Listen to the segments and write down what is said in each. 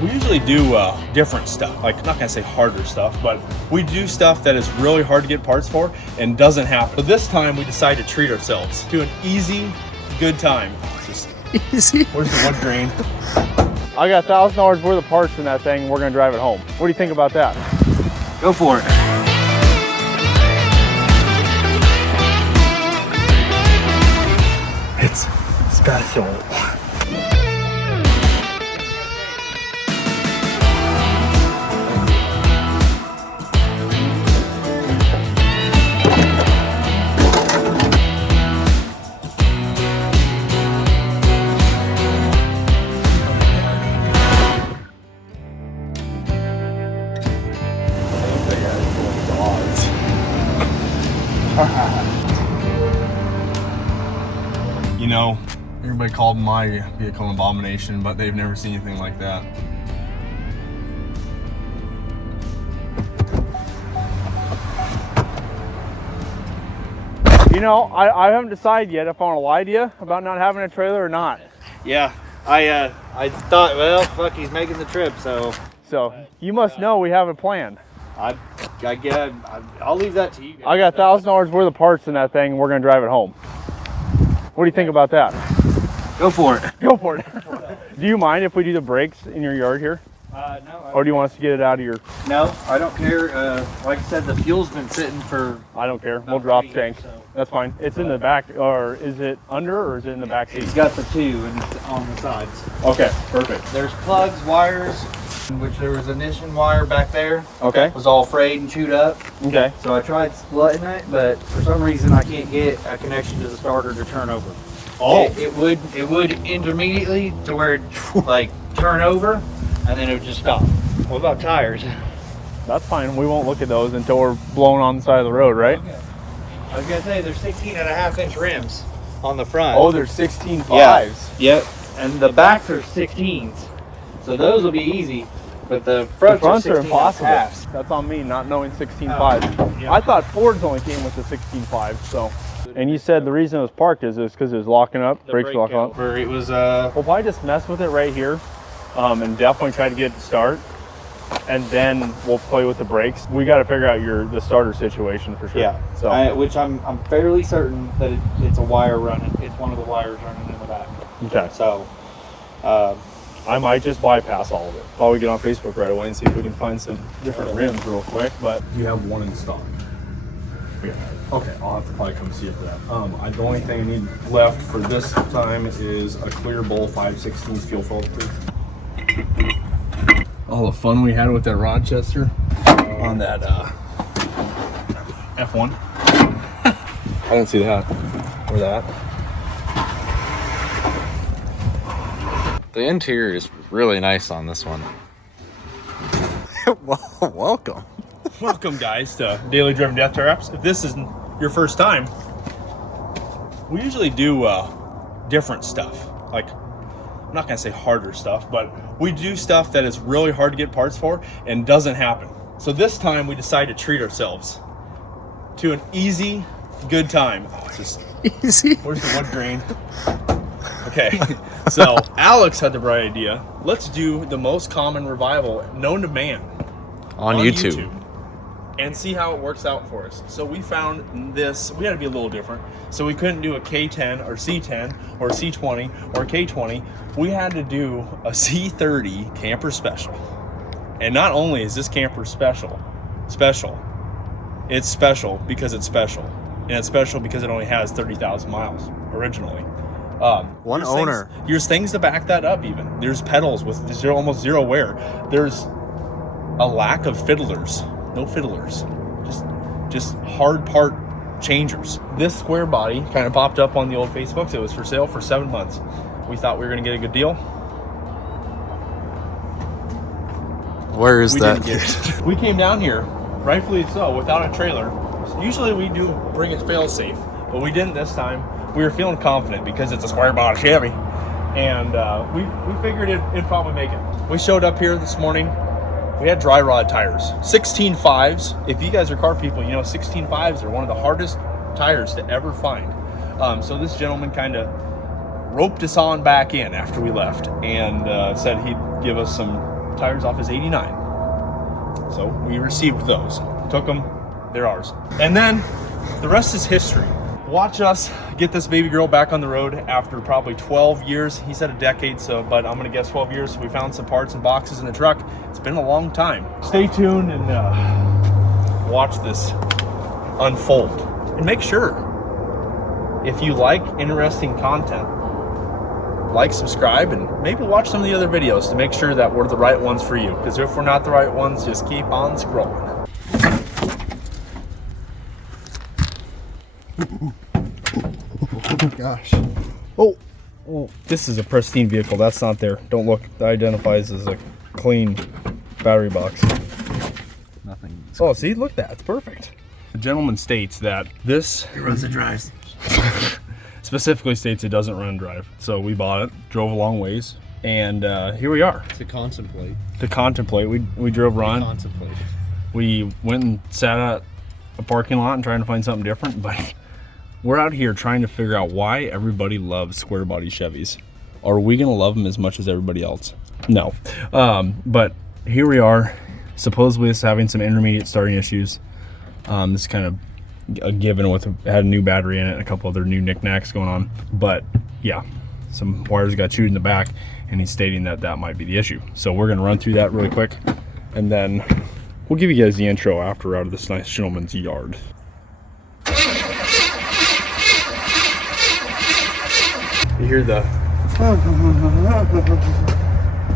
We usually do different stuff, like, I'm not gonna say harder stuff, but we do stuff that is really hard to get parts for and doesn't happen. But this time we decided to treat ourselves to an easy, good time. Just easy. Where's the wood grain? I got $1,000 worth of parts in that thing. We're gonna drive it home. What do you think about that? Go for it. It's special. You know, everybody called my vehicle an abomination, but they've never seen anything like that. You know, I haven't decided yet if I want to lie to you about not having a trailer or not. Yeah, I thought, well, fuck, he's making the trip, so. So you must know we have a plan. I'll leave that to you guys. I got $1,000 worth of parts in that thing. We're gonna drive it home. What do you think about that? Go for it. Go for it. Do you mind if we do the brakes in your yard here? No. Or do you want us to get it out of your? No, I don't care. Like I said, the fuel's been sitting for. I don't care. We'll drop tanks. So. That's fine. It's in the back, or is it under, or is it in the back seat? He's got the two and it's on the sides. Okay, perfect. There's plugs, wires, which there was an ignition wire back there. Okay. It was all frayed and chewed up. Okay. So I tried splitting it, but for some reason I can't get a connection to the starter to turn over. Oh. It would intermediately to where it like turn over, and then it would just stop. What about tires? That's fine. We won't look at those until we're blown on the side of the road, right? Okay. I was gonna say there's 16.5-inch rims on the front. Oh, there's 16.5s. Yep. And the backs are 16s. So those will be easy. But the fronts are impossible. 16.5s. That's on me, not knowing 16.5s. Yeah. I thought Fords only came with the 16.5, so. And you said the reason it was parked is because it was locking up, brakes locking up. Where it was We'll probably just mess with it right here, and definitely try to get it to start. And then we'll play with the brakes. We got to figure out the starter situation for sure. yeah. So Which I'm fairly certain that it's a wire running. It's one of the wires running in the back. okay. So I might just bypass all of it. Probably get on Facebook right away and see if we can find some different rims real quick. But You have one in stock. yeah. Okay, I'll have to probably come see you for that. The only thing I need left for this time is a clear bowl 5/16 fuel filter, please. All the fun we had with that Rochester on that F1. I didn't see that. Or that. The interior is really nice on this one. Well, welcome. Welcome, guys, to Daily Driven Death Traps. If this is your first time, we usually do different stuff. Like, I'm not gonna say harder stuff, but we do stuff that is really hard to get parts for and doesn't happen. So this time we decided to treat ourselves to an easy, good time. Just Easy. where's the wood grain? Okay, so Alex had the bright idea. Let's do the most common revival known to man On YouTube. and see how it works out for us. So we found this, we had to be a little different. So we couldn't do a K10 or C10 or a C20 or a K20. We had to do a C30 Camper Special. And not only is this camper special, it's special because it's special. And it's special because it only has 30,000 miles originally. One there's owner. There's things to back that up even. There's pedals with almost zero wear. There's a lack of fiddlers. No fiddlers, just hard part changers. This square body kind of popped up on the old Facebooks. It was for sale for 7 months. We thought we were gonna get a good deal. Where is We that? didn't get it. We came down here, rightfully so, without a trailer. Usually we do bring it fail safe, but we didn't this time. We were feeling confident because it's a square body Chevy, and we figured it'd probably make it. We showed up here this morning. We had dry rod tires, 16.5s. If you guys are car people, you know 16.5s are one of the hardest tires to ever find. So this gentleman kind of roped us on back in after we left and said he'd give us some tires off his 89. So we received those, took them, they're ours. And then the rest is history. Watch us get this baby girl back on the road after probably 12 years. He said a decade, so, but I'm gonna guess 12 years. We found some parts and boxes in the truck. It's been a long time. Stay tuned and watch this unfold. And make sure, if you like interesting content, like, subscribe, and maybe watch some of the other videos to make sure that we're the right ones for you. Because if we're not the right ones, just keep on scrolling. Oh my gosh. Oh, this is a pristine vehicle. That's not there. Don't look. That identifies as a clean battery box. Nothing. Oh, see, look, that's perfect. The gentleman states that this It runs and drives. specifically states it doesn't run and drive. So we bought it, drove a long ways, and here we are. To contemplate. To contemplate. We drove Ron. Contemplate. We went and sat at a parking lot and trying to find something different, but we're out here trying to figure out why everybody loves square body Chevys. Are we gonna love them as much as everybody else? No. But here we are. Supposedly it's having some intermediate starting issues. This kind of a given with had a new battery in it and a couple other new knickknacks going on. But yeah, some wires got chewed in the back, and he's stating that that might be the issue. So we're gonna run through that really quick, and then we'll give you guys the intro after out of this nice gentleman's yard. You hear the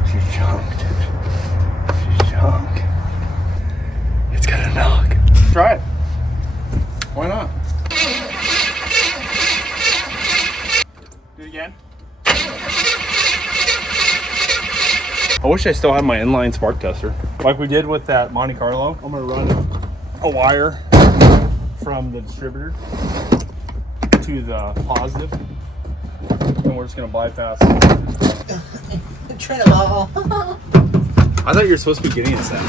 she's junk, dude. She's junk. It's got a knock. Try it. Why not? Do it again. I wish I still had my inline spark tester. Like we did with that Monte Carlo. I'm gonna run a wire from the distributor to the positive. And we're just gonna bypass. Trinidad. I thought you were supposed to be getting us that.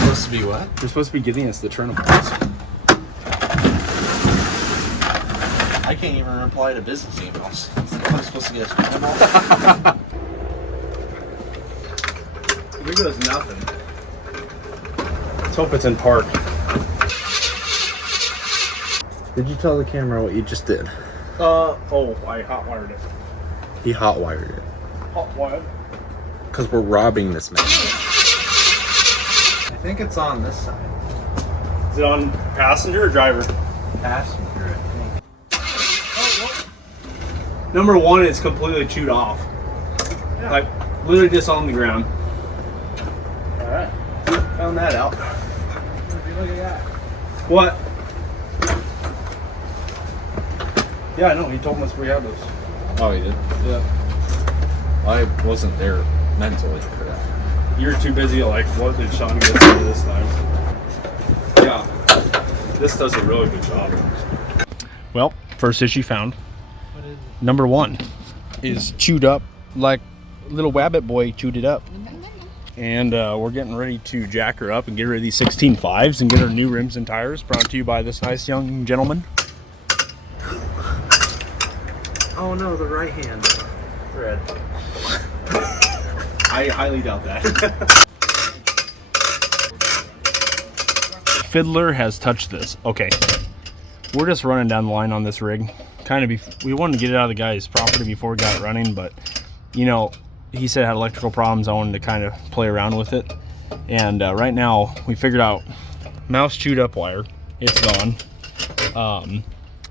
Supposed to be what? You're supposed to be getting us the Triniballs. I can't even reply to business emails. I'm supposed to get a Trinidad. Here goes nothing. Let's hope it's in park. Did you tell the camera what you just did? Oh, I hot-wired it. He hot-wired it. Hot-wired? Because we're robbing this man. I think it's on this side. Is it on passenger or driver? Passenger, I think. Number one is completely chewed off. Yeah. Like, literally just on the ground. Alright. Found that out. Look at that. What? Yeah, I know. He told us we had those. Oh, he did? Yeah. I wasn't there mentally for that. You're too busy, like, what did Sean get into this time? Yeah. This does a really good job. Well, first issue found. Number one is chewed up like little Wabbit boy chewed it up. And we're getting ready to jack her up and get rid of these 16.5s and get her new rims and tires, brought to you by this nice young gentleman. Oh no, the right hand thread. I highly doubt that. Fiddler has touched this. Okay, we're just running down the line on this rig. We wanted to get it out of the guy's property before we got it running, but you know, he said it had electrical problems. I wanted to kind of play around with it, and right now we figured out mouse chewed up wire. It's gone,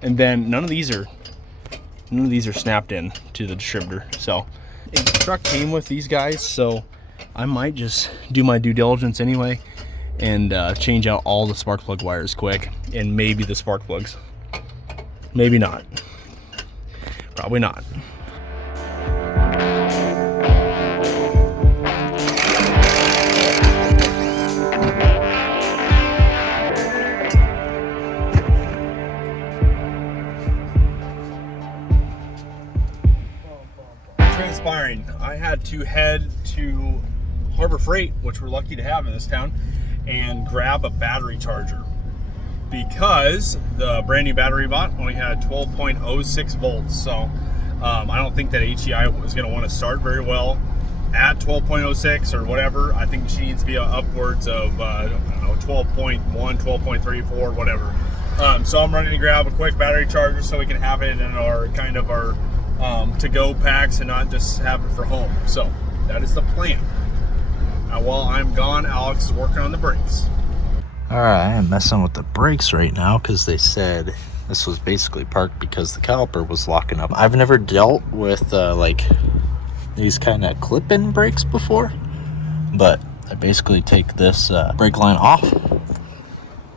and then none of these are snapped in to the distributor. So the truck came with these guys, so I might just do my due diligence anyway and change out all the spark plug wires quick, and maybe the spark plugs. Maybe not. Probably not. Transpiring, I had to head to Harbor Freight, which we're lucky to have in this town, and grab a battery charger because the brand new battery bot only had 12.06 volts. So I don't think that HEI was going to want to start very well at 12.06 or whatever. I think she needs to be upwards of, I don't know, 12.1, 12.34, whatever. So I'm running to grab a quick battery charger so we can have it in our kind of our to-go packs and not just have it for home. So that is the plan. While I'm gone, Alex is working on the brakes. Alright, I am messing with the brakes right now because they said this was basically parked because the caliper was locking up. I've never dealt with like these kind of clip-in brakes before, but I basically take this brake line off,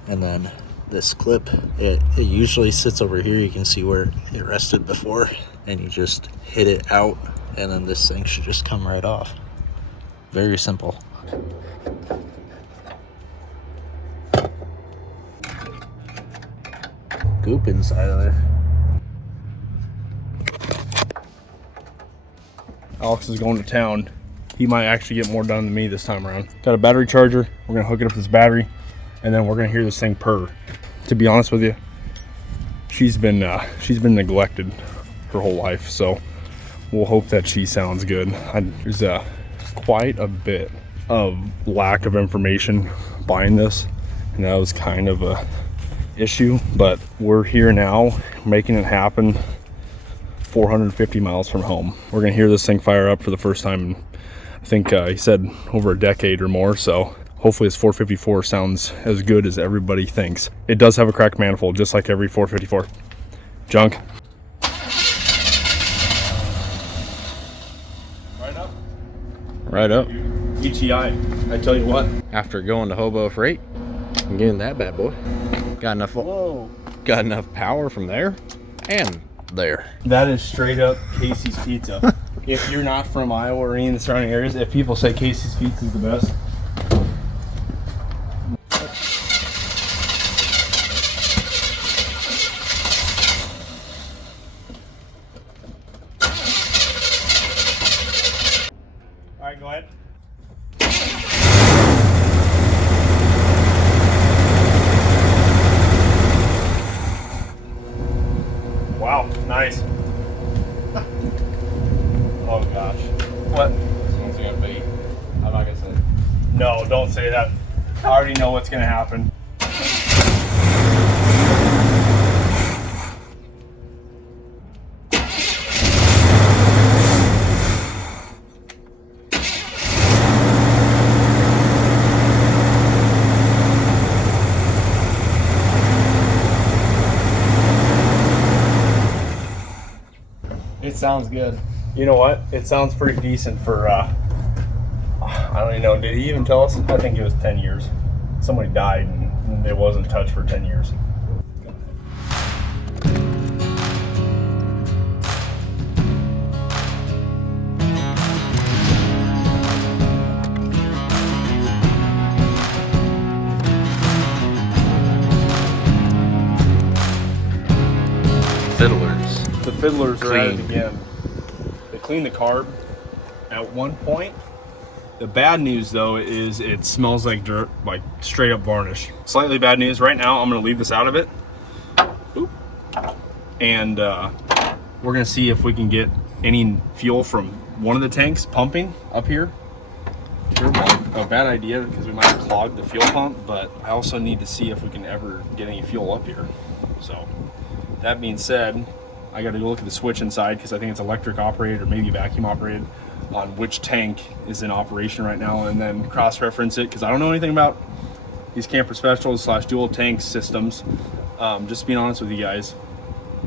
and then this clip, it usually sits over here. You can see where it rested before, and you just hit it out, and then this thing should just come right off. Very simple. Goop inside of there. Alex is going to town. He might actually get more done than me this time around. Got a battery charger. We're gonna hook it up to this battery, and then we're gonna hear this thing purr. To be honest with you, she's been neglected her whole life, so we'll hope that she sounds good. There's quite a bit of lack of information buying this, and that was kind of a issue, but we're here now making it happen. 450 miles from home. We're gonna hear this thing fire up for the first time in, I think he said over a decade or more, so hopefully this 454 sounds as good as everybody thinks. It does have a cracked manifold, just like every 454. Junk. Right up. Right up. DJI, I tell you what. After going to Hobo Freight and getting that bad boy, got enough power from there and there. That is straight up Casey's Pizza. If you're not from Iowa or any of the surrounding areas, if people say Casey's Pizza is the best, all right, go ahead. Wow, nice. Oh gosh. What? This one's gonna be, I'm not gonna say. No, don't say that. I already know what's gonna happen. It sounds good. You know what? It sounds pretty decent for, I don't even know, did he even tell us? I think it was 10 years. Somebody died and it wasn't touched for 10 years. Fiddlers. The fiddlers are at it Clean. again. They clean the carb at one point. The bad news though is it smells like dirt, like straight up varnish. Slightly bad news. Right now I'm gonna leave this out of it. Oop. And we're gonna see if we can get any fuel from one of the tanks pumping up here. A bad idea because we might clog the fuel pump, but I also need to see if we can ever get any fuel up here. So that being said, I got to go look at the switch inside because I think it's electric operated or maybe vacuum operated on which tank is in operation right now, and then cross-reference it because I don't know anything about these camper specials / dual tank systems. Just being honest with you guys.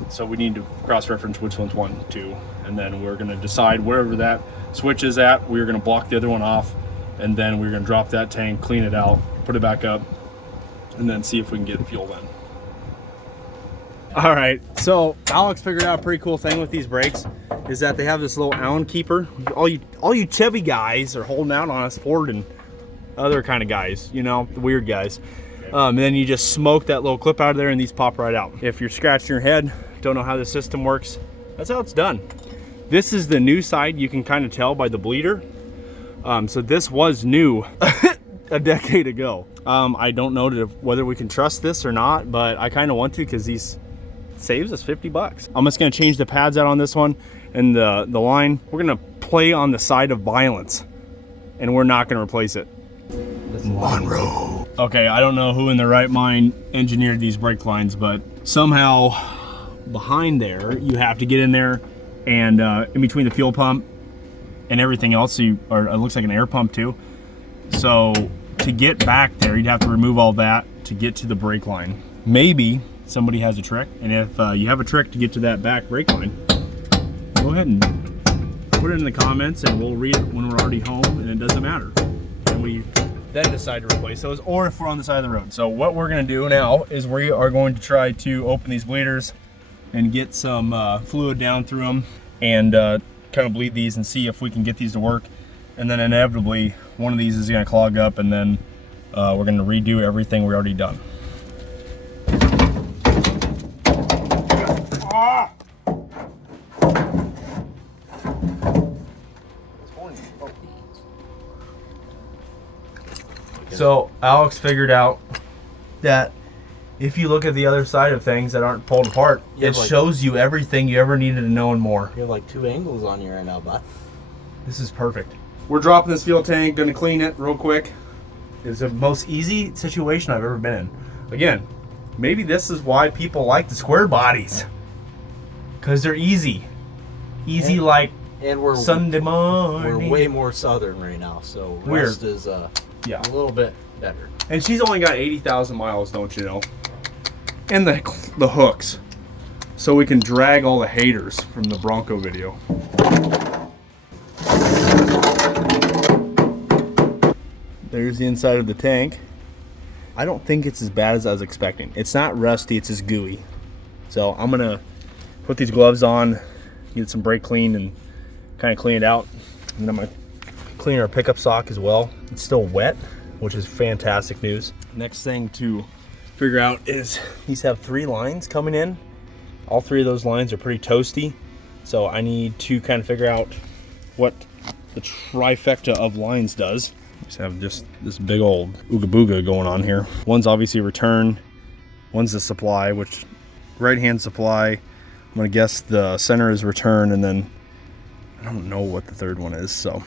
So we need to cross-reference which one's 1, 2, and then we're going to decide wherever that switch is at. We're going to block the other one off, and then we're going to drop that tank, clean it out, put it back up, and then see if we can get fuel then. All right, so Alex figured out a pretty cool thing with these brakes is that they have this little Allen keeper. All you Chevy guys are holding out on us, Ford and other kind of guys, you know, the weird guys. And then you just smoke that little clip out of there and these pop right out. If you're scratching your head, don't know how the system works, that's how it's done. This is the new side. You can kind of tell by the bleeder. So this was new a decade ago. I don't know whether we can trust this or not, but I kind of want to because these saves us $50. I'm just gonna change the pads out on this one and the line. We're gonna play on the side of violence, and we're not gonna replace it. Monroe. Okay, I don't know who in their right mind engineered these brake lines, but somehow behind there, you have to get in there and in between the fuel pump and everything else, or it looks like an air pump too. So to get back there, you'd have to remove all that to get to the brake line. Maybe somebody has a trick, and if you have a trick to get to that back brake line, go ahead and put it in the comments and we'll read it when we're already home, and it doesn't matter. And we then decide to replace those, or if we're on the side of the road. So what we're gonna do now is we are going to try to open these bleeders and get some fluid down through them and kind of bleed these and see if we can get these to work. And then inevitably, one of these is gonna clog up, and then we're gonna redo everything we already done. So Alex figured out that if you look at the other side of things that aren't pulled apart, it shows you everything you ever needed to know and more. You have like 2 angles on you right now, bud. This is perfect. We're dropping this fuel tank, gonna clean it real quick. It's the most easy situation I've ever been in. Again, maybe this is why people like the square bodies. Cause they're easy. Easy like And Sunday morning. we're way more southern right now, so rest is yeah, a little bit better. And she's only got 80,000 miles, don't you know? And the hooks, so we can drag all the haters from the Bronco video. There's the inside of the tank. I don't think it's as bad as I was expecting. It's not rusty, it's just gooey. So I'm gonna put these gloves on, get some brake clean, and kind of clean it out. And then I'm gonna clean our pickup sock as well. It's still wet, which is fantastic news. Next thing to figure out is these have 3 lines coming in. All 3 of those lines are pretty toasty. So I need to kind of figure out what the trifecta of lines does. Just have just this big old ooga booga going on here. One's obviously return, one's the supply, which right hand supply. I'm gonna guess the center is return, and then I don't know what the third one is, so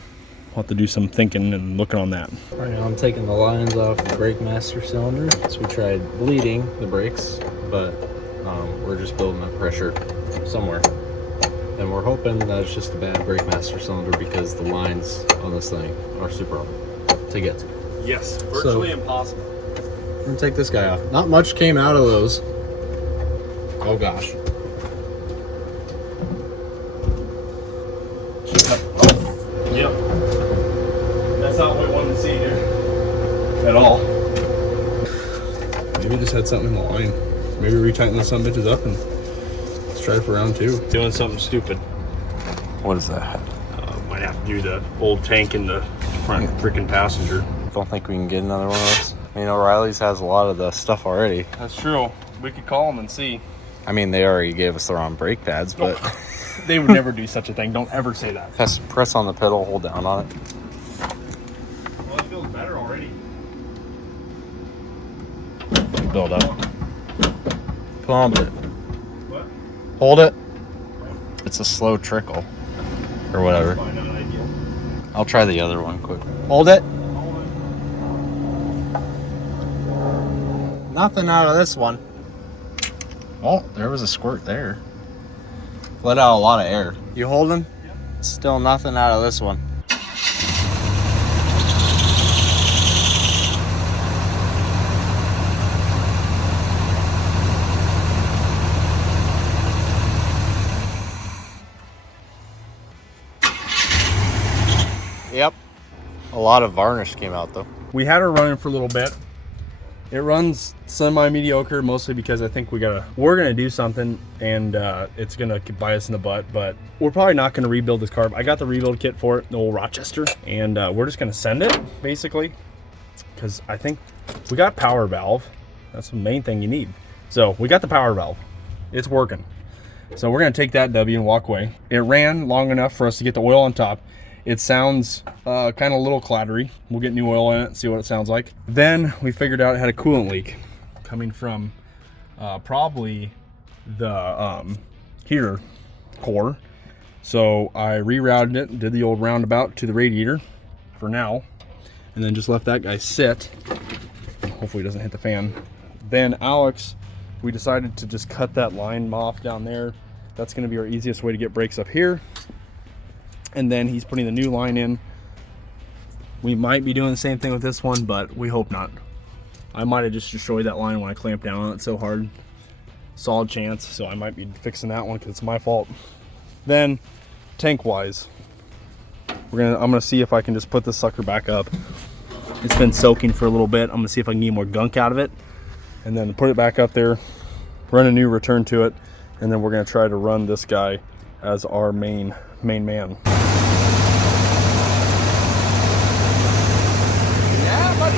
I'll have to do some thinking and looking on that. Right now I'm taking the lines off the brake master cylinder. So we tried bleeding the brakes, but we're just building up pressure somewhere. And we're hoping that it's just a bad brake master cylinder because the lines on this thing are super hard to get to. Yes, virtually impossible. We're gonna take this guy off. Not much came out of those. Oh gosh. Yep. That's not what we wanted to see, dude. At all. Maybe just had something in the line. Maybe retighten those some bitches up and let's try it for round 2. Doing something stupid. What is that? Might have to do the old tank in the front freaking passenger. Don't think we can get another one of those. I mean, O'Reilly's has a lot of the stuff already. That's true. We could call them and see. I mean, they already gave us the wrong brake pads, but They would never do such a thing. Don't ever say that. press on the pedal, hold down on it. Well, it feels better already. Build up. Pump it. What? Hold it. It's a slow trickle. Or whatever. Probably not ideal. I'll try the other one quick. Hold it. Nothing out of this one. Oh, there was a squirt there. Let out a lot of air. You holding? Yep. Still nothing out of this one. Yep. A lot of varnish came out though. We had her running for a little bit. It runs semi-mediocre, mostly because I think we're gonna do something, and it's gonna bite us in the butt, but we're probably not gonna rebuild this carb. I got the rebuild kit for it, the old Rochester, and we're just gonna send it, basically, because I think we got power valve. That's the main thing you need. So we got the power valve. It's working. So we're gonna take that W and walk away. It ran long enough for us to get the oil on top. It sounds kind of a little clattery. We'll get new oil in it and see what it sounds like. Then we figured out it had a coolant leak coming from probably the heater core. So I rerouted it, did the old roundabout to the radiator for now, and then just left that guy sit. Hopefully it doesn't hit the fan. Then Alex, we decided to just cut that line off down there. That's gonna be our easiest way to get brakes up here. And then he's putting the new line in. We might be doing the same thing with this one, but we hope not. I might have just destroyed that line when I clamped down on it so hard. Solid chance, so I might be fixing that one because it's my fault. Then, tank-wise, I'm gonna see if I can just put this sucker back up. It's been soaking for a little bit. I'm gonna see if I can get more gunk out of it, and then put it back up there, run a new return to it, and then we're gonna try to run this guy as our main man. Yeah, buddy.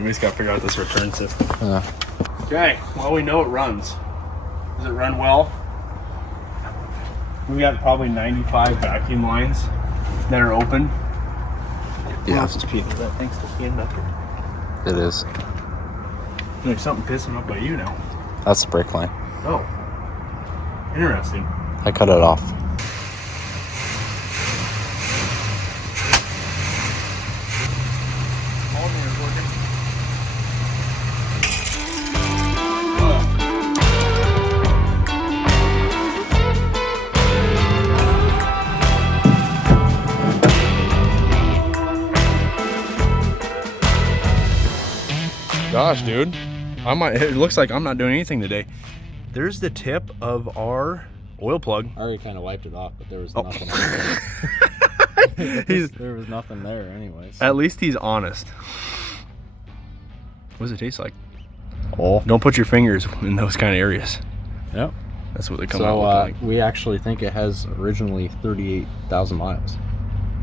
We just gotta figure out this return system. Okay, well, we know it runs. Does it run well? We've got probably 95 vacuum lines that are open. Yeah. Is that thanks to peeing up here? It is. There's something pissing up by you now. That's the brake line. Oh, interesting. I cut it off. Gosh, dude, it looks like I'm not doing anything today. There's the tip of our oil plug. I already kind of wiped it off, but there was Oh. nothing there. There was nothing there anyways. At least he's honest. What does it taste like? Oh. Don't put your fingers in those kind of areas. Yep. That's what they come So out with. Like. we actually think it has originally 38,000 miles.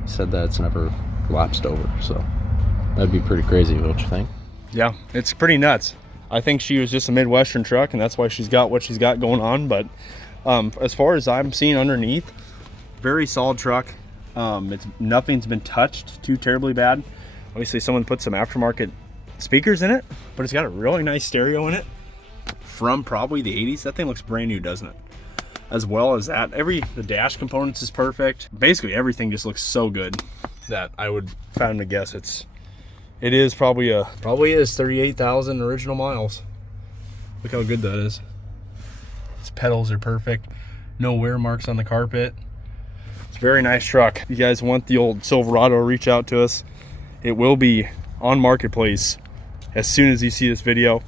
He said that it's never lapsed over, so that'd be pretty crazy, don't you think? Yeah, it's pretty nuts. I think she was just a Midwestern truck, and that's why she's got what she's got going on. But as far as I'm seeing underneath, very solid truck. Nothing's been touched too terribly bad. Obviously, someone put some aftermarket speakers in it, but it's got a really nice stereo in it from probably the 80s. That thing looks brand new, doesn't it? As well as that, the dash components is perfect. Basically, everything just looks so good that I would, if I had to guess, it is probably is 38,000 original miles. Look how good that is. Its pedals are perfect. No wear marks on the carpet. It's a very nice truck. If you guys want the old Silverado, reach out to us. It will be on Marketplace as soon as you see this video,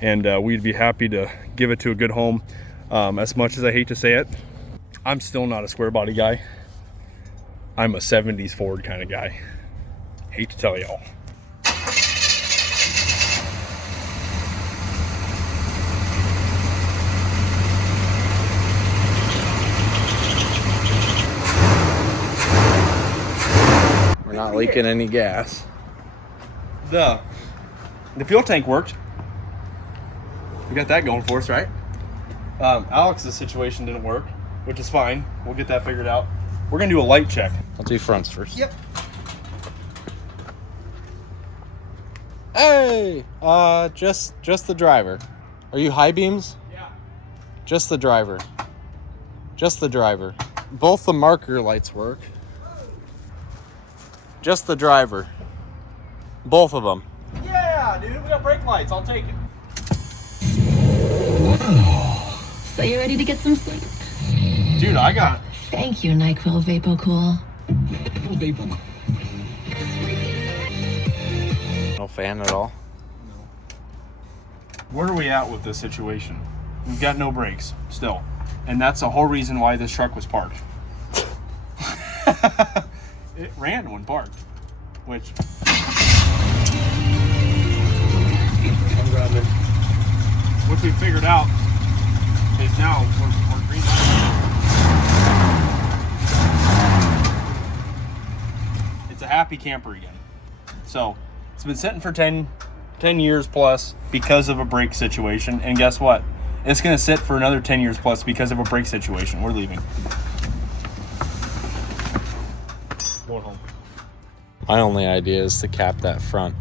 and we'd be happy to give it to a good home. As much as I hate to say it, I'm still not a square body guy. I'm a 70s Ford kind of guy. Hate to tell y'all. We're not leaking any gas. The fuel tank worked. We got that going for us, right? Alex's situation didn't work, which is fine. We'll get that figured out. We're gonna do a light check. I'll do fronts first. Yep. Hey, just the driver. Are you high beams? Yeah. Just the driver. Just the driver. Both the marker lights work. Just the driver. Both of them. Yeah, dude, we got brake lights. I'll take it. So you ready to get some sleep? Dude, I got. Thank you, NyQuil VapoCool. No fan at all. Where are we at with this situation? We've got no brakes still, and that's the whole reason why this truck was parked. it ran when parked, which I'm grounded. what we figured out is now we're green light. It's a happy camper again. So it's been sitting for 10 years plus because of a brake situation, and guess what? It's gonna sit for another 10 years plus because of a brake situation. We're leaving. Going home. My only idea is to cap that front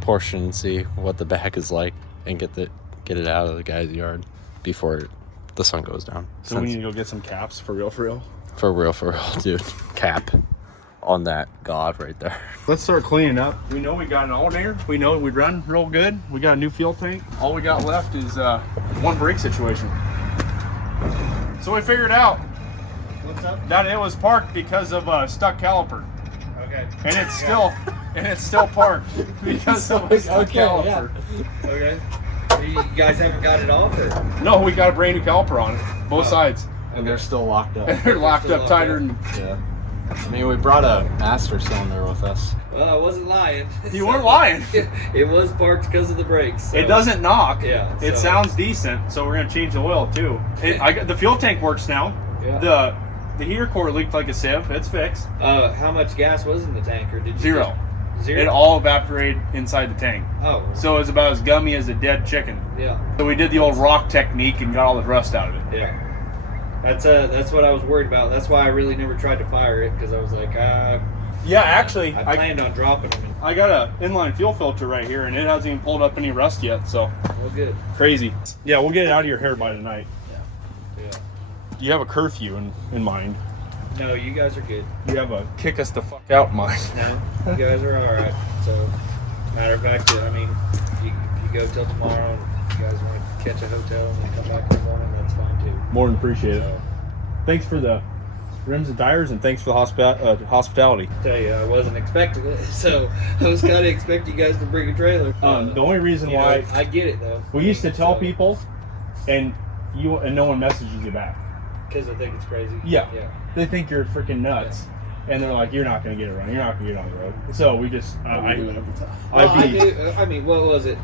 portion and see what the back is like and get it out of the guy's yard before the sun goes down. So we need to go get some caps for real, For real, dude. Cap on that god right there. Let's start cleaning up. We know we got an alternator. We know we run real good. We got a new fuel tank. All we got left is one brake situation. So we figured out What's up? that it was parked because of a stuck caliper, Okay. and it's still parked because of a stuck caliper. Okay. You guys haven't got it off, or? No, we got a brand new caliper on it, both sides. And they're still locked up. They're locked still up locked tighter up. than. Yeah. I mean, we brought a master cylinder with us. Well, I wasn't lying. You weren't lying. It was parked because of the brakes. So. It doesn't knock. Yeah, It so- sounds decent, so we're gonna change the oil too. The fuel tank works now. Yeah. The heater core leaked like a sieve. It's fixed. How much gas was in the tank, or did you Zero. just- Zero. It all evaporated inside the tank. Oh. So it was about as gummy as a dead chicken. Yeah. So we did the old rock technique and got all the rust out of it. Yeah. That's what I was worried about. That's why I really never tried to fire it, because I was like, Yeah, actually, I planned on dropping them. I got a inline fuel filter right here, and it hasn't even pulled up any rust yet. So Well, good. crazy. Yeah, we'll get it out of your hair by tonight. Yeah. You have a curfew in mind. No, you guys are good. You have a kick us the fuck out in mind. No, you guys are all right. So, matter of fact, I mean, if you go till tomorrow and you guys want to catch a hotel and then come back in the morning, that's fine too. More than appreciate it. So, Thanks for the rims and tires, and thanks for the hospitality. tell you, I wasn't expecting it, so I was kind of expecting you guys to bring a trailer. The only reason You know, why I get it though. we used to tell So, people, and no one messages you back. because I think it's crazy. Yeah. Yeah. They think you're freaking nuts, and they're like, "You're not gonna get it right. You're not gonna get on the road." So we just, Well, I knew. I mean, what was it?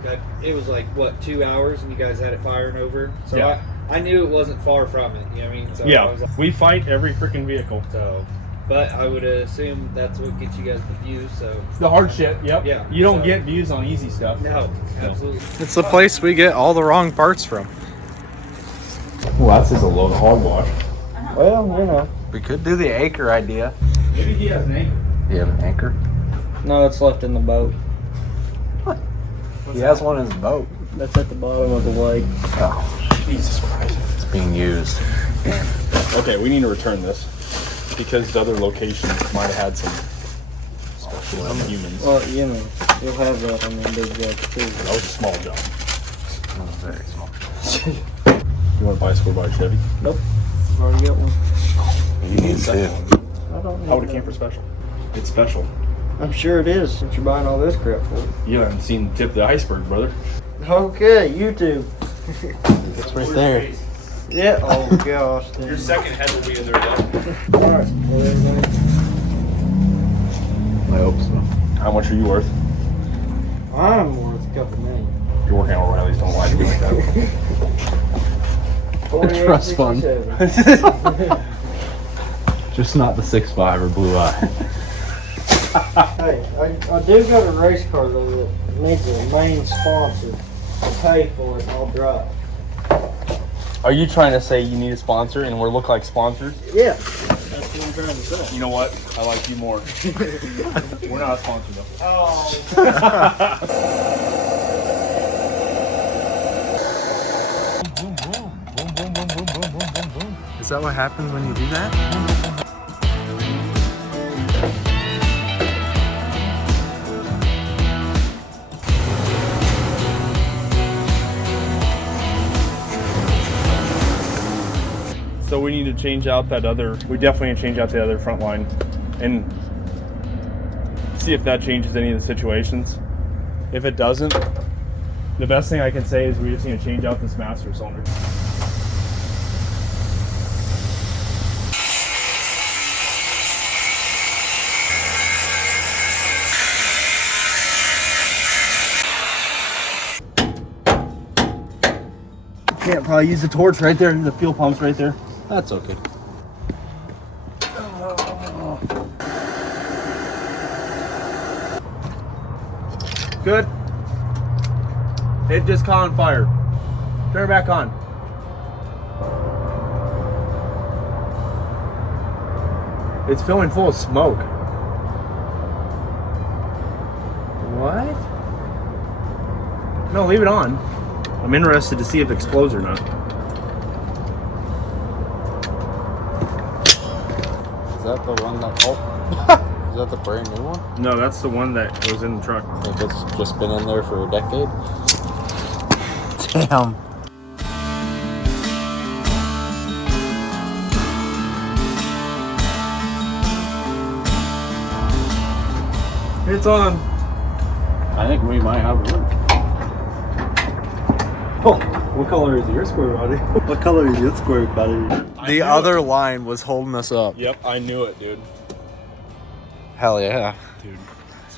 It was like what, 2 hours, and you guys had it firing over. So Yeah. I knew it wasn't far from it. You know what I mean? So I yeah, was like, we fight every freaking vehicle. so, but I would assume that's what gets you guys the views. So The hard shit. Yep. Yeah, You don't so- get views on easy stuff. no, absolutely. It's the place we get all the wrong parts from. Well, that's just a load of hogwash. Well, you know. We could do the anchor idea. Maybe he has an anchor. You have an anchor? No, it's left in the boat. He has one in his boat. That's at the bottom of the lake. Oh, Jesus Christ. it's being used. Okay, we need to return this because the other locations might have had some special humans. Well, you know, you'll have that on the big jobs too. That was a small job. Oh, very small. You want to buy a square body Chevy? Nope, already got one. You need to. I don't How would a camper special? It's special. I'm sure it is since you're buying all this crap for it. You haven't seen the tip of the iceberg, brother. Okay, YouTube. It's right there. Yeah. Oh gosh. Your second head will be in there then. All right. Well, everybody. I hope so. How much are you worth? I'm worth a couple million. You're working on O'Reilly's, don't lie to me like that. Trust fund. 48.67. Just not the 6.5 or blue eye. Hey, I do got a race car though that needs a main sponsor to pay for it and I'll drive. Are you trying to say you need a sponsor and we look like sponsors? Yeah. That's what I'm trying to say. You know what? I like you more. We're not a sponsor though. Oh. Is that what happens when you do that? So we need to change out that other, we definitely need to change out the other front line and see if that changes any of the situations. If it doesn't, the best thing I can say is we just need to change out this master cylinder. Can't probably use the torch right there. The fuel pump's right there. That's okay. Good. It just caught on fire. Turn it back on. It's filling full of smoke. What? No, leave it on. I'm interested to see if it explodes or not. Is that the one that? Oh, is that the brand new one? No, that's the one that was in the truck. I think it's just been in there for a decade. Damn. It's on. I think we might have one. Oh, what color is your square body? What color is your square body? The other line was holding us up. Yep, I knew it, dude. Hell yeah. Dude.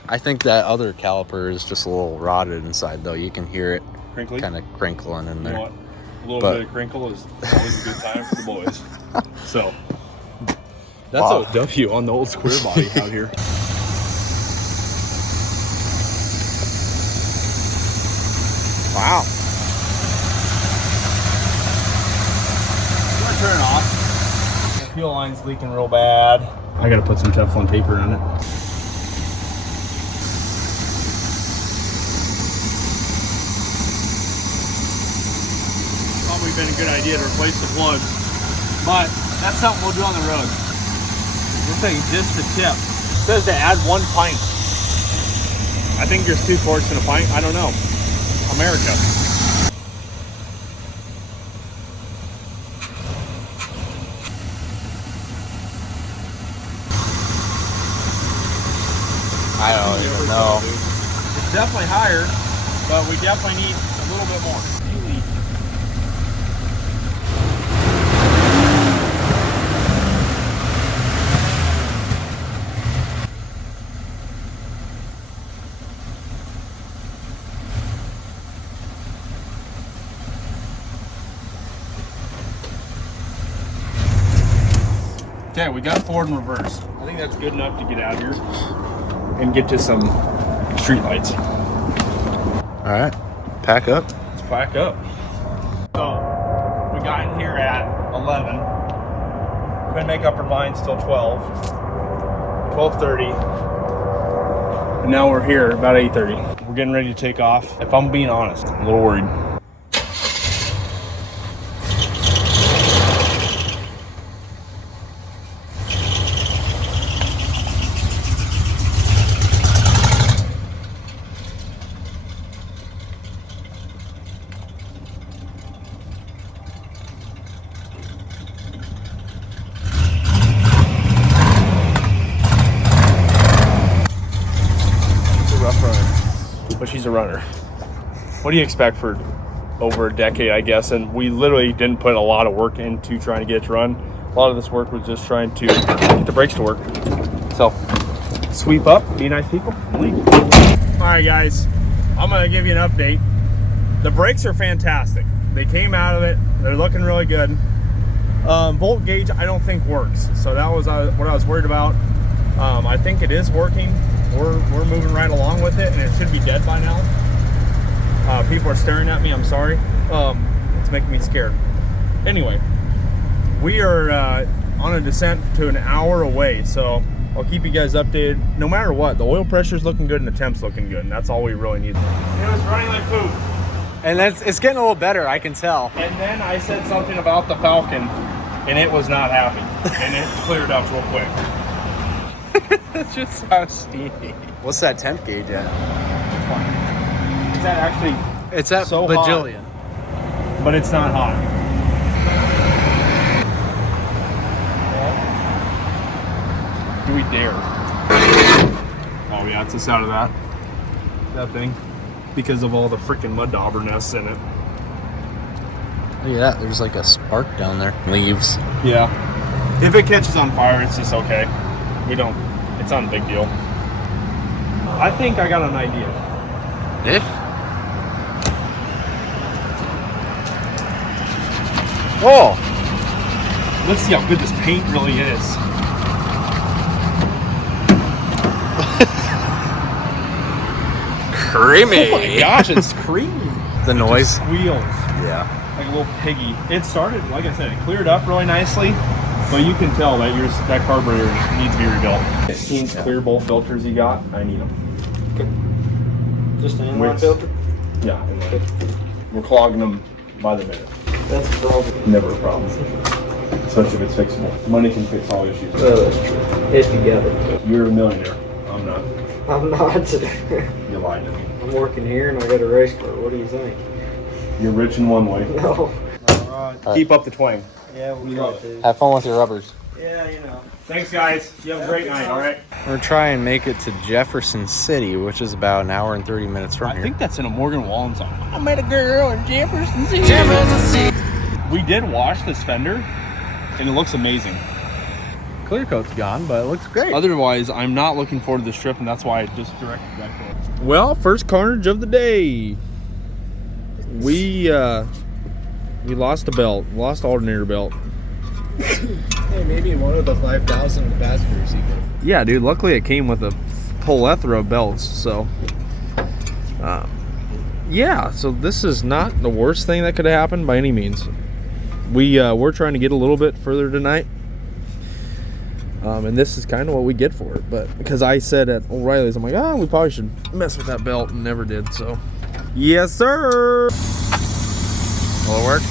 I think that other caliper is just a little rotted inside, though. You can hear it Crinkly? kind of crinkling in You there. know what? A little But- bit of crinkle is always a good time for the boys. So, that's Wow. a W on the old square body out here. Wow. You want to turn it off? The fuel line's leaking real bad. I gotta put some Teflon tape around it. Probably been a good idea to replace the plugs, but that's something we'll do on the road. We'll take just the tip. It says to add 1 pint. I think there's 2 quarts in a pint. I don't know. America. I don't even know. It's definitely higher, but we definitely need a little bit more. Okay, we got forward and reverse. I think that's good enough to get out here and get to some street lights. All right, pack up. Let's pack up. So, we got in here at 11. Couldn't make up our minds till 12. 12:30. And now we're here about 8:30. We're getting ready to take off. If I'm being honest, I'm a little worried. But she's a runner. What do you expect for over a decade, I guess? And we literally didn't put a lot of work into trying to get it to run. A lot of this work was just trying to get the brakes to work. So, sweep up, be nice people, leave. All right, guys, I'm gonna give you an update. The brakes are fantastic. They came out of it. They're looking really good. Volt gauge, I don't think works. So that was what I was worried about. I think it is working. We're moving right along with it, and it should be dead by now. People are staring at me. I'm sorry. It's making me scared. Anyway, we are on a descent to an hour away, so I'll keep you guys updated. No matter what, the oil pressure's looking good and the temp's looking good, and that's all we really need. It was running like poop. And it's getting a little better, I can tell. And then I said something about the Falcon, and it was not happy, and it cleared up real quick. That's just how steamy. What's that temp gauge at? Is that actually? It's at So bajillion. But it's not hot. Do we dare? Oh yeah, it's just out of that thing, because of all the freaking mud dauber nests in it. Look at that, there's like a spark down there. Leaves. Yeah. If it catches on fire, it's just okay. It's not a big deal. I think I got an idea. If? Oh, Let's see how good this paint really is. creamy. Oh my gosh, it's creamy. The noise. Squeals Yeah. like a little piggy. It started, like I said, it cleared up really nicely, but you can tell that that carburetor needs to be rebuilt. 15 clear bowl filters you got, I need them. Just an Wait. inline filter? Yeah, and then we're clogging them by the minute. That's a problem. Never a problem. Especially if it's fixable. Money can fix all issues. That's true. If you got it. You're a millionaire. I'm not. I'm not. You lied to me. I'm working here and I got a race car. What do you think? You're rich in one way. No. Keep up the twang. Yeah, we love it. Have fun with your rubbers. Yeah, you know. Thanks, guys. You have a great night, all right? We're gonna try and make it to Jefferson City, which is about an hour and 30 minutes from I here. think that's in a Morgan Wallen song. I met a girl in Jefferson City. We did wash this fender, and it looks amazing. Clear coat's gone, but it looks great. Otherwise, I'm not looking forward to this trip, and that's why I just directed back there. Well, first carnage of the day. We lost a belt, lost alternator belt. Hey, maybe one of the 5,000 passengers you could. Yeah, dude. Luckily, it came with a plethora of belts. So, yeah. So this is not the worst thing that could have happened by any means. We're trying to get a little bit further tonight, and this is kind of what we get for it. But because I said at O'Reilly's, I'm like, we probably should mess with that belt, and never did. So, yes, sir. Will it work?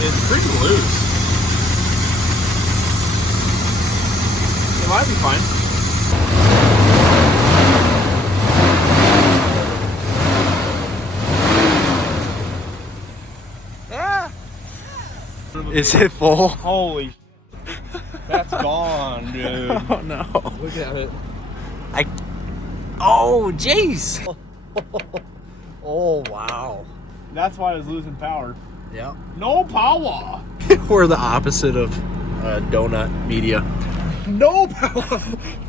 It's pretty loose. It might be fine. Is it full? Holy, that's gone, dude. Oh no. Look at it. Oh jeez. Oh wow. That's why I was losing power. Yeah. No power. We're the opposite of donut media. No power.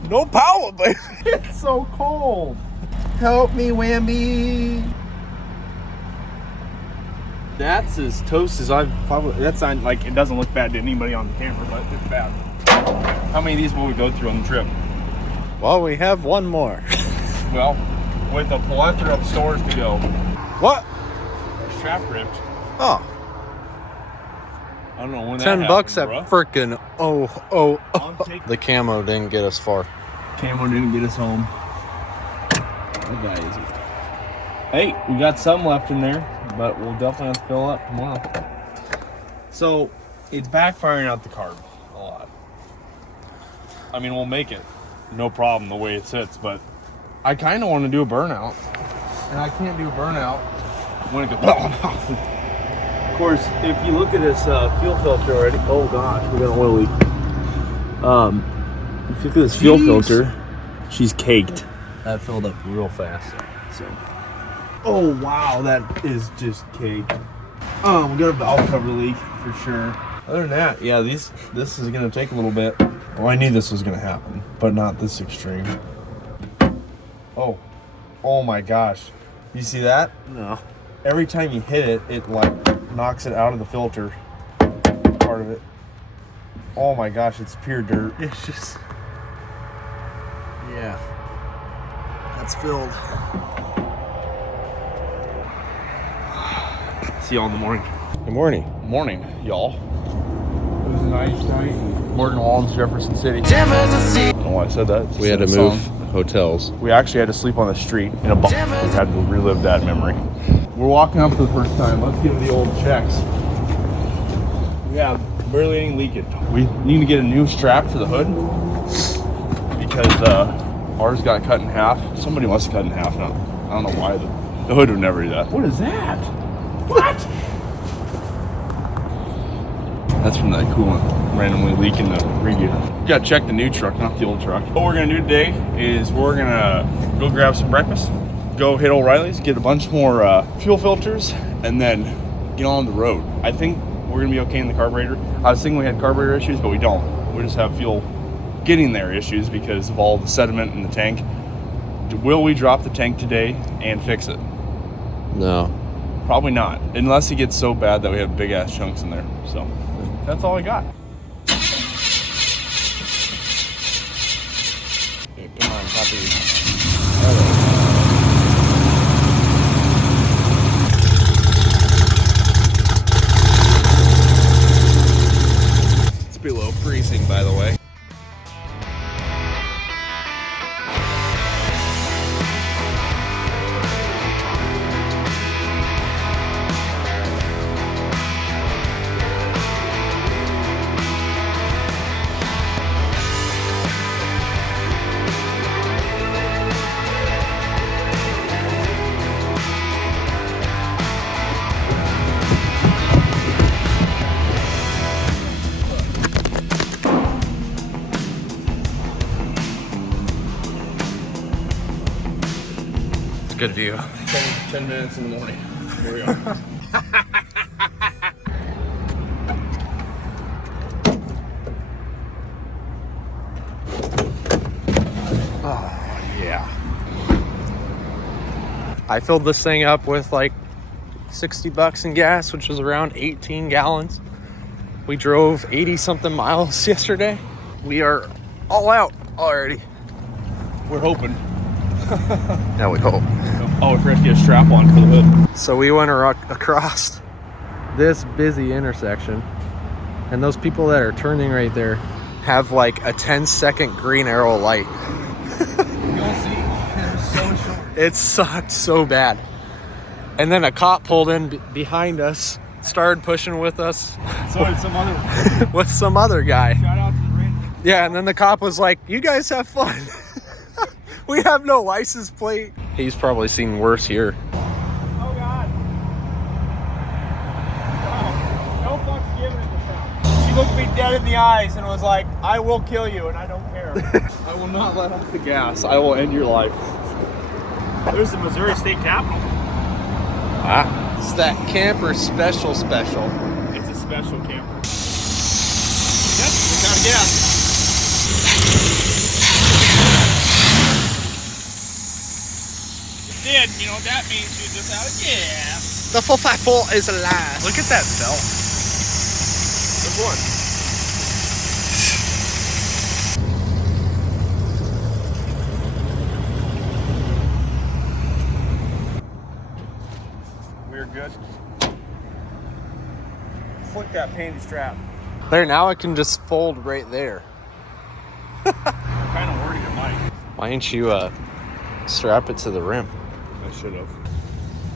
No power, baby. It's so cold. Help me, Whammy. That's as toast as I've probably. That's not like it doesn't look bad to anybody on the camera, but it's bad. How many of these will we go through on the trip? Well, we have one more. Well, with a plethora of stores to go. What? Our strap ripped. Oh, I don't know when that 10 bucks at happened, frickin' I'll take The camo didn't get us far. Camo didn't get us home. That guy is. Hey, we got some left in there, but we'll definitely have to fill up tomorrow. So it's backfiring out the carb a lot. I mean, we'll make it, no problem, the way it sits, but I kind of want to do a burnout, and I can't do a burnout when it goes. Of course, if you look at this fuel filter already, oh gosh, we got an oil leak. If you look at this fuel filter, she's caked. That filled up real fast. So, oh wow, that is just cake. We got a valve cover leak for sure. Other than that, yeah, this is gonna take a little bit. Well, I knew this was gonna happen, but not this extreme. Oh my gosh, you see that? No. Every time you hit it, it like knocks it out of the filter part of it. Oh my gosh, it's pure dirt. It's just. Yeah. That's filled. See y'all in the morning. Good morning. Morning, y'all. It was a nice night. Morgan Wallen's Jefferson City. I don't know why I said that. It's We had to just a move song. hotels. We actually had to sleep on the street in a bunk. We had to relive that memory. We're walking up for the first time. Let's give the old checks. Yeah, barely any leakage. We need to get a new strap for the hood because ours got cut in half. Somebody must have cut in half now. I don't know why. The hood would never do that. What is that? What? That's from that coolant randomly leaking the radiator. We gotta check the new truck, not the old truck. What we're gonna do today is we're gonna go grab some breakfast, go hit O'Reilly's, get a bunch more fuel filters, and then get on the road. I think we're gonna be okay in the carburetor. I was thinking we had carburetor issues, but we don't. We just have fuel getting there issues because of all the sediment in the tank. Will we drop the tank today and fix it? No. Probably not, unless it gets so bad that we have big ass chunks in there. So that's all I got. Okay, come on, Poppy. It's below freezing, by the way. Good view. 10 minutes in the morning. Here we are. Oh, yeah. I filled this thing up with like 60 bucks in gas, which was around 18 gallons. We drove 80 something miles yesterday. We are all out already. We're hoping. Now we hope. Oh, we forgot to get a strap on for the hood. So we went across this busy intersection, and those people that are turning right there have like a 10-second green arrow light. You'll see. It's so short. It sucked so bad. And then a cop pulled in behind us, started pushing with us. So did some other with some other guy. shout out to the ranger. Yeah, and then the cop was like, "You guys have fun." We have no license plate. He's probably seen worse here. Oh God. No fucks given in this town. She looked me dead in the eyes and was like, I will kill you and I don't care. I will not let off the gas. I will end your life. There's the Missouri State Capitol. Ah, it's that camper special. It's a special camper. Yep, we got gas. Did, you know what that means? You just out of gas. The 454 is alive. Look at that belt. Which one? We're good. Flick that panty strap. There, now it can just fold right there. I'm kind of worried it might. Why didn't you strap it to the rim? I should have.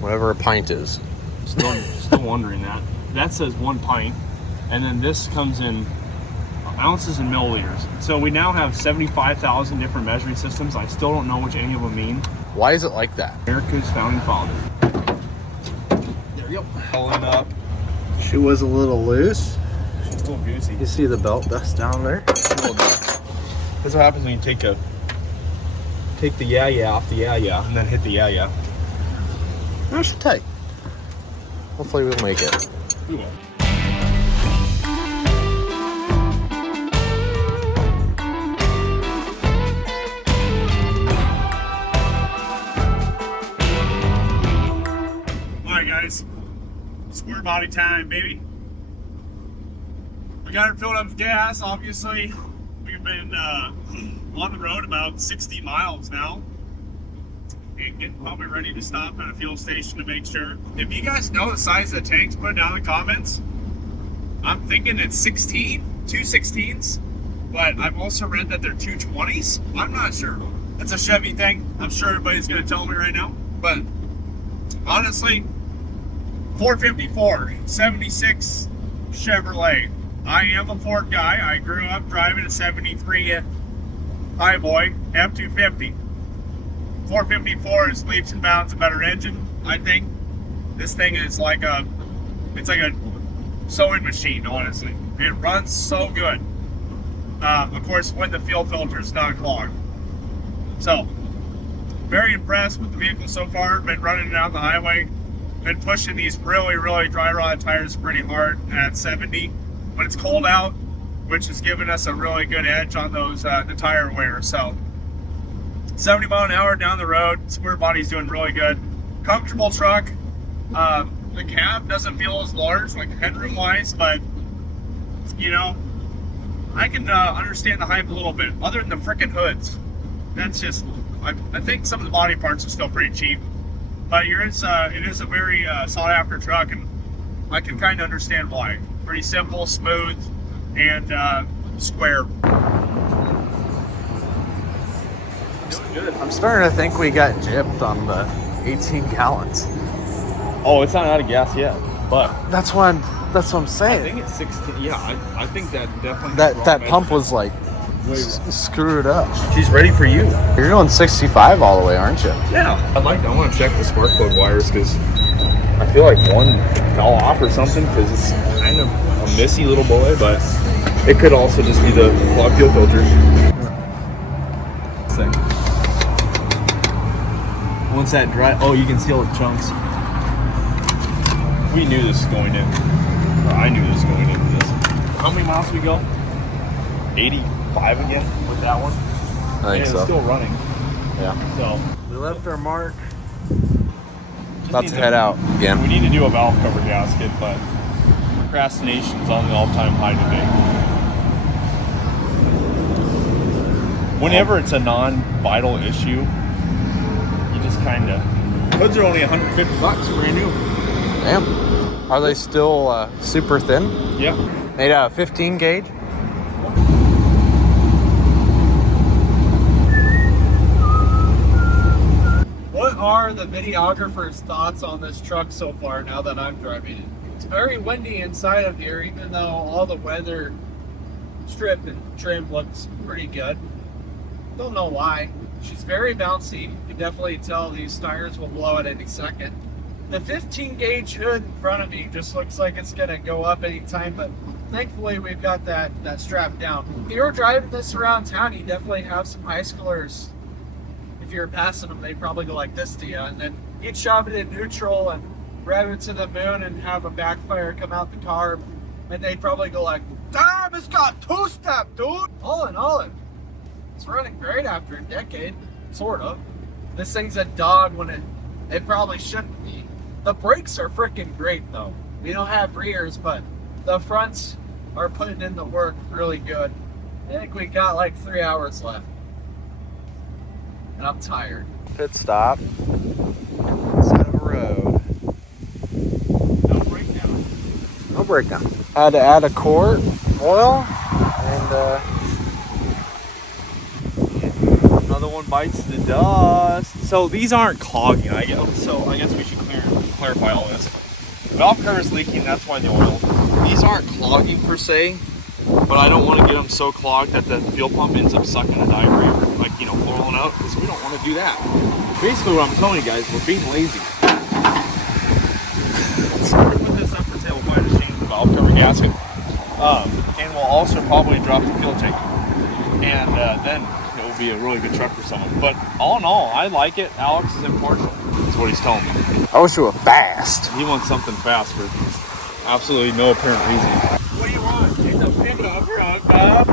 Whatever a pint is. Still wondering that. That says 1 pint, and then this comes in ounces and milliliters. So we now have 75,000 different measuring systems. I still don't know which any of them mean. Why is it like that? America's founding father. There we go. Pulling up. She was a little loose. She's still goosey. You see the belt dust down there? That's what happens when you take the yeah off the yeah and then hit the yeah. That should tight. Hopefully we'll make it. We will. Alright guys, square body time, baby. We got her filled up with gas, obviously. We've been on the road about 60 miles now. And getting probably ready to stop at a fuel station to make sure. If you guys know the size of the tanks, put it down in the comments. I'm thinking it's 2 16s, but I've also read that they're 220s. I'm not sure. It's a Chevy thing. I'm sure everybody's gonna tell me right now. But honestly, 454, 76 Chevrolet. I am a Ford guy. I grew up driving a 73 Highboy F250. 454 is leaps and bounds a better engine, I think. This thing is like it's like a sewing machine, honestly. It runs so good. Of course, when the fuel filter is not clogged. So, very impressed with the vehicle so far. Been running it down the highway. Been pushing these really, really dry rod tires pretty hard at 70. But it's cold out, which has given us a really good edge on those the tire wear. So 70 mile an hour down the road, square body's doing really good. Comfortable truck. the cab doesn't feel as large, like headroom wise, but you know, I can understand the hype a little bit. Other than the frickin' hoods, that's just, I think some of the body parts are still pretty cheap, but it is a very sought after truck, and I can kind of understand why. Pretty simple, smooth, and square. Doing good. I'm starting to think we got gypped on the 18 gallons. Oh, it's not out of gas yet, but That's what I'm I saying. think it's 16. Yeah, I think that definitely. That pump was like screwed up. She's ready for you. You're going 65 all the way, aren't you? Yeah. I want to check the spark plug wires because I feel like one fell off or something because it's kind of a messy little boy, but it could also just be the clogged fuel filter. Once that dry, oh, you can see all the chunks. We knew this going in. Or I knew this going into this. How many miles did we go? 85 again with that one. I think and so. it's still running. Yeah. So We left our mark. just About need to head out We again. need to do a valve cover gasket, but procrastination's on the all-time high today. Whenever it's a non-vital issue, you just kind of. Hoods are only $150, brand new. Damn. Are they still super thin? Yeah. Made out of 15 gauge? What are the videographer's thoughts on this truck so far now that I'm driving it? It's very windy inside of here, even though all the weather strip and trim looks pretty good. Don't know why. She's very bouncy. You can definitely tell these tires will blow at any second. The 15 gauge hood in front of me just looks like it's gonna go up anytime, but thankfully we've got that strap down. If you're driving this around town, you definitely have some high schoolers. If you're passing them, they probably go like this to you, and then you'd shove it in neutral and rev it to the moon and have a backfire come out the car, and they'd probably go like, damn, it's got two-step, dude! All in all, it's running great after a decade, sort of. This thing's a dog when it probably shouldn't be. The brakes are freaking great though. We don't have rears, but the fronts are putting in the work really good. I think we got like 3 hours left. And I'm tired. Pit stop. Side of a road. No breakdown. No breakdown. Had to add a quart oil and Another one bites the dust. So these aren't clogging, I guess. So I guess we should clarify all this. The valve cover is leaking, that's why the oil. These aren't clogging per se, but I don't want to get them so clogged that the fuel pump ends up sucking a diaphragm, like, you know, blowing out, because we don't want to do that. Basically what I'm telling you guys, we're being lazy. We're going to put this up for sale. We'll find a change the valve cover gasket. And we'll also probably drop the fuel tank. And then it will be a really good truck for someone. But all in all, I like it. Alex is important. That's what he's telling me. I wish it were fast. He wants something fast for absolutely no apparent reason. What do you want? It's a pickup truck, Bob.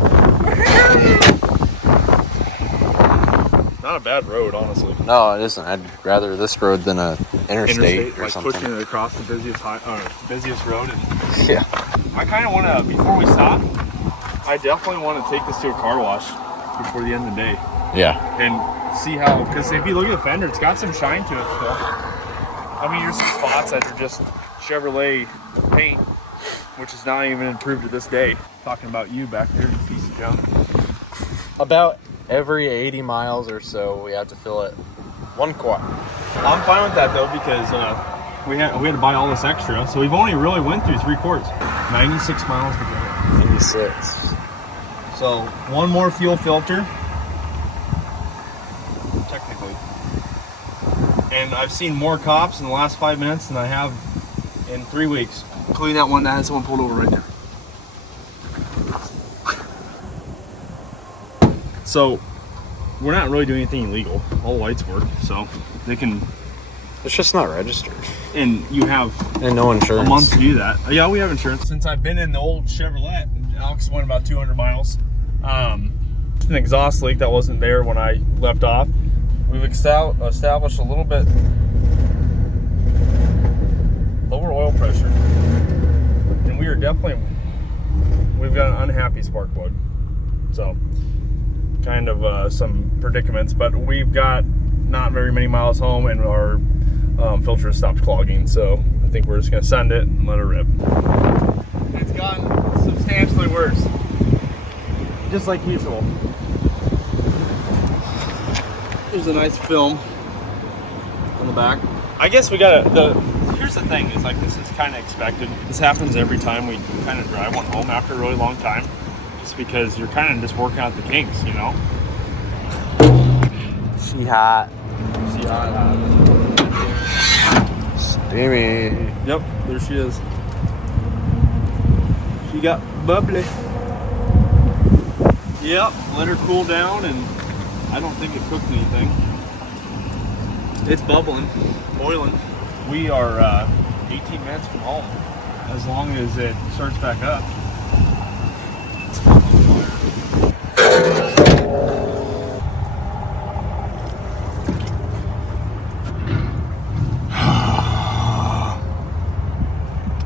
Not a bad road, honestly. No, it isn't. I'd rather this road than a interstate or like something. pushing it across the busiest road. And Yeah. I kind of want to, before we stop, I definitely want to take this to a car wash before the end of the day Yeah. and see how, because if you look at the fender, it's got some shine to it still. I mean, there's some spots that are just Chevrolet paint, which is not even improved to this day. Talking about you back there, you piece of junk. About every 80 miles or so, we have to fill it 1 quart. I'm fine with that though, because we had to buy all this extra, so we've only really went through 3 quarts. 96 miles to go. 96. So one more fuel filter, technically. And I've seen more cops in the last 5 minutes than I have in 3 weeks, including that one that had someone pulled over right there. So we're not really doing anything illegal. All the lights work, so they can. It's just not registered. And you have And no insurance. a month to do that. Yeah, we have insurance. Since I've been in the old Chevrolet, Alex went about 200 miles. An exhaust leak that wasn't there when I left off. We've established a little bit lower oil pressure. And we are definitely, we've got an unhappy spark plug. So, kind of some predicaments, but we've got not very many miles home and our filter stopped clogging. So, I think we're just gonna send it and let it rip. It's gotten substantially worse. Just like usual. There's a nice film on the back. I guess we gotta, here's the thing, is like this is kind of expected. This happens every time we kind of drive one home after a really long time. Just because you're kind of just working out the kinks, you know? She hot. See how Steamy. Yep, there she is. She got bubbly. Yep, let her cool down, and I don't think it cooked anything. It's bubbling, boiling. We are 18 minutes from home, as long as it starts back up.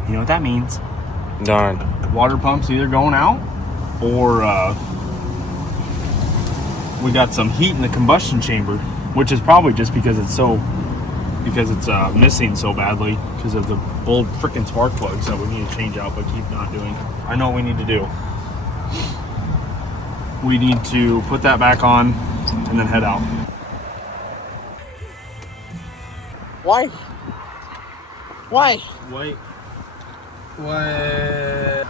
You know what that means? Darn. Water pump's either going out, or we got some heat in the combustion chamber, which is probably just because it's missing so badly because of the old freaking spark plugs that we need to change out but keep not doing. I know what we need to do. We need to put that back on and then head out. Why? Why? Wait. What?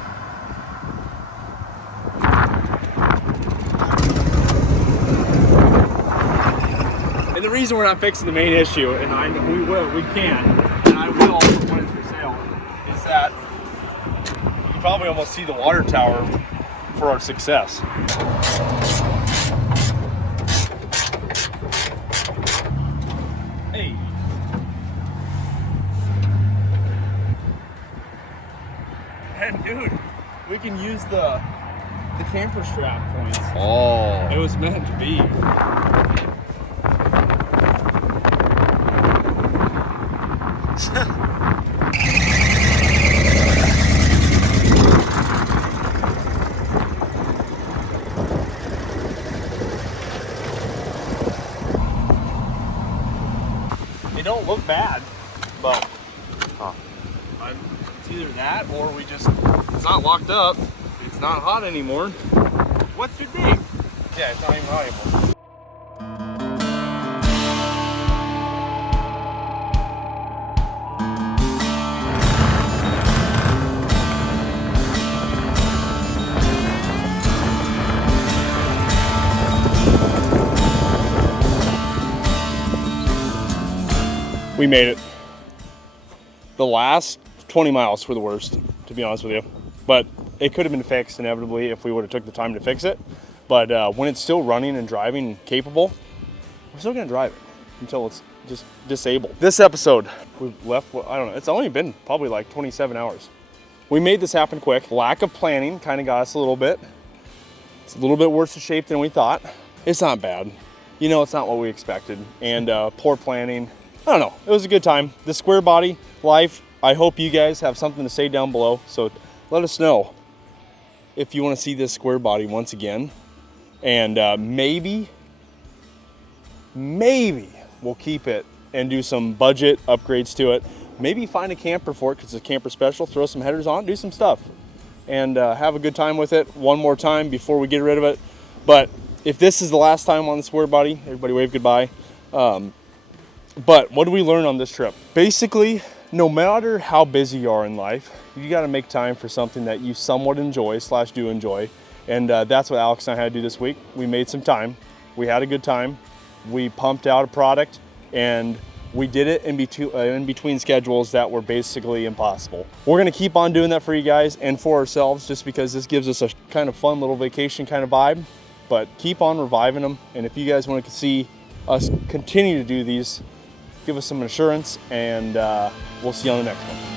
And the reason we're not fixing the main issue, and we can, and I will when it's for sale, is that you probably almost see the water tower for our success. Hey. And dude, we can use the camper strap points. Oh. It was meant to be. They don't look bad, but it's either that or it's not locked up. It's not hot anymore. What's your name? Yeah, it's not even hot anymore. We made it. The last 20 miles were the worst, to be honest with you. But it could have been fixed inevitably if we would have took the time to fix it. But when it's still running and driving and capable, we're still gonna drive it until it's just disabled. This episode, we've left, I don't know, it's only been probably like 27 hours. We made this happen quick. Lack of planning kind of got us a little bit. It's a little bit worse of shape than we thought. It's not bad. You know, it's not what we expected. And poor planning. I don't know, it was a good time. The square body life, I hope you guys have something to say down below. So let us know if you want to see this square body once again. And maybe we'll keep it and do some budget upgrades to it. Maybe find a camper for it because it's a camper special, throw some headers on, do some stuff. And have a good time with it one more time before we get rid of it. But if this is the last time on the square body, everybody wave goodbye. But what do we learn on this trip? Basically, no matter how busy you are in life, you got to make time for something that you somewhat enjoy / do enjoy. And that's what Alex and I had to do this week. We made some time. We had a good time. We pumped out a product, and we did it in between schedules that were basically impossible. We're gonna keep on doing that for you guys and for ourselves, just because this gives us a kind of fun little vacation kind of vibe. But keep on reviving them. And if you guys want to see us continue to do these, give us some assurance, and we'll see you on the next one.